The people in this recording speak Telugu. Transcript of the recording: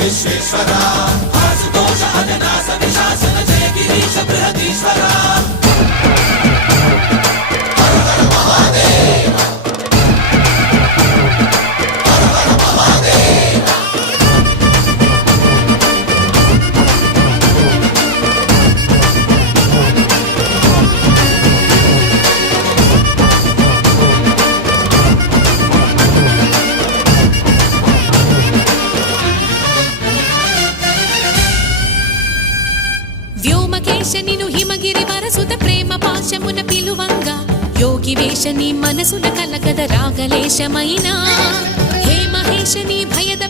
విశ్వేశ్వరా ఆశుతోష అజనాస విశాసన జయ గిరీశ బృహదీశ్వరా వ్యోమకేశనిను హిమగిరి వరసుత ప్రేమ పాశమున పిలువంగా యోగి వేషని మనసున కలకద రాగలేశమైనా హే మహేశని భయద